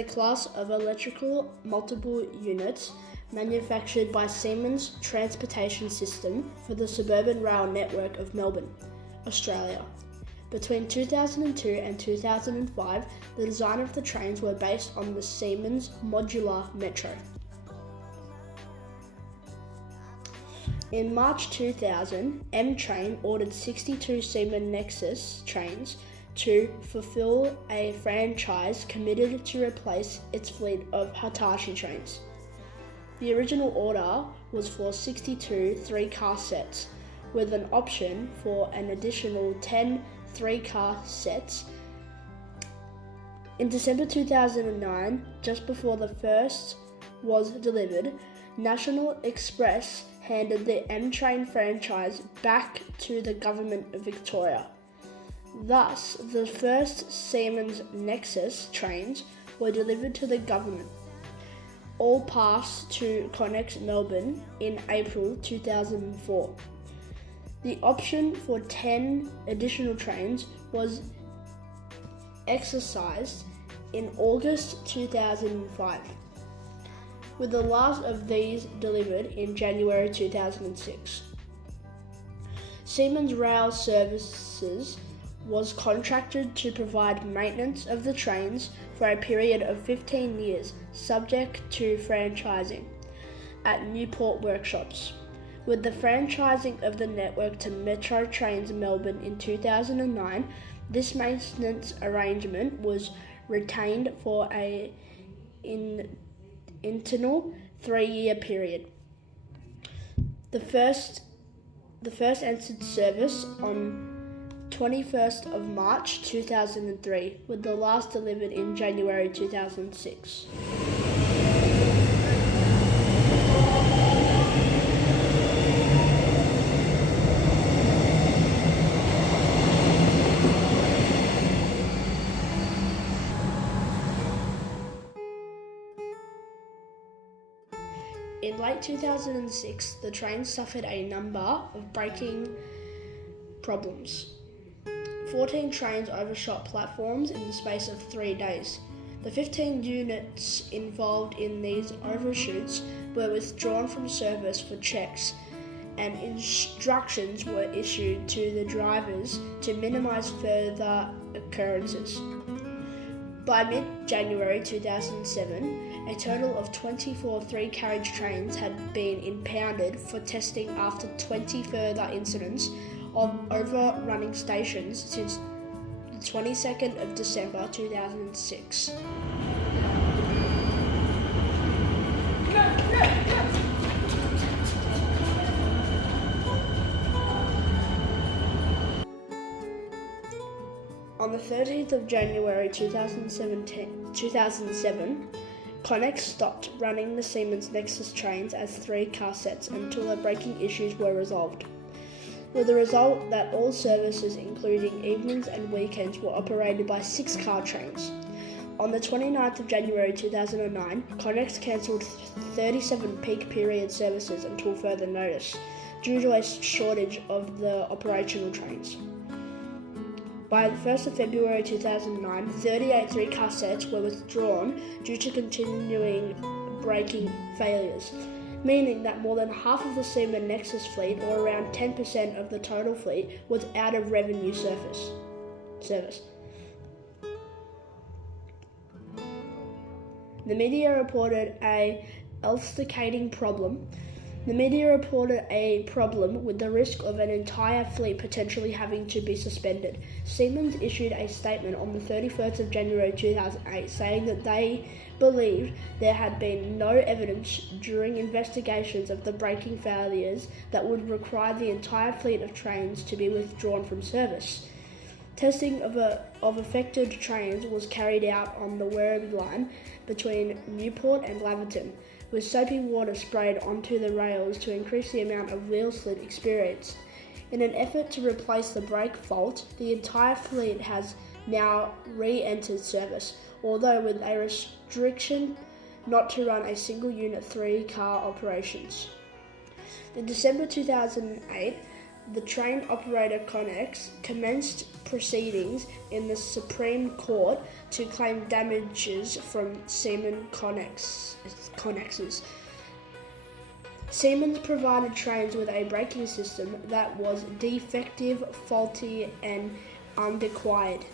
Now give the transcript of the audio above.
a class of electrical multiple units manufactured by Siemens Transportation System for the suburban rail network of Melbourne, Australia. Between 2002 and 2005, the design of the trains were based on the Siemens modular metro. In March 2000, M-Train ordered 62 Siemen Nexas trains to fulfill a franchise committed to replace its fleet of Hitachi trains. The original order was for 62 three-car sets, with an option for an additional 10 three-car sets. In December 2009, just before the first was delivered, National Express handed the M-Train franchise back to the Government of Victoria. Thus, the first Siemen Nexas trains were delivered to the government. All passed to connect Melbourne in April 2004. The option for 10 additional trains was exercised in August 2005, with the last of these delivered in January 2006. Siemens Rail Services was contracted to provide maintenance of the trains for a period of 15 years, subject to franchising at Newport workshops. With the franchising of the network to Metro Trains Melbourne in 2009, this maintenance arrangement was retained for an internal 3-year period. The first entered service on 21st of March 2003, with the last delivered in January 2006. In late 2006, the train suffered a number of braking problems. 14 trains overshot platforms in the space of 3 days. The 15 units involved in these overshoots were withdrawn from service for checks, and instructions were issued to the drivers to minimise further occurrences. By mid-January 2007, a total of 24 three-carriage trains had been impounded for testing after 20 further incidents of overrunning stations since the 22nd of December 2006. On the 13th of January 2007, Connex stopped running the Siemen Nexas trains as 3-car sets until the braking issues were resolved, with the result that all services, including evenings and weekends, were operated by 6-car trains. On the 29th of January 2009, Connex cancelled 37 peak period services until further notice, due to a shortage of the operational trains. By the 1st of February 2009, 38 3-car sets were withdrawn due to continuing braking failures, meaning that more than half of the Siemen Nexas fleet, or around 10% of the total fleet, was out of revenue service. The media reported a problem with the risk of an entire fleet potentially having to be suspended. Siemens issued a statement on the 31st of January 2008 saying that they believed there had been no evidence during investigations of the braking failures that would require the entire fleet of trains to be withdrawn from service. Testing of affected trains was carried out on the Werribee line between Newport and Laverton, with soapy water sprayed onto the rails to increase the amount of wheel slip experienced. In an effort to replace the brake fault, the entire fleet has now re-entered service, although with a restriction not to run a single unit 3-car operations. In December 2008, the train operator Connex commenced proceedings in the Supreme Court to claim damages from Siemen Connexes. Siemens provided trains with a braking system that was defective, faulty, and antiquated.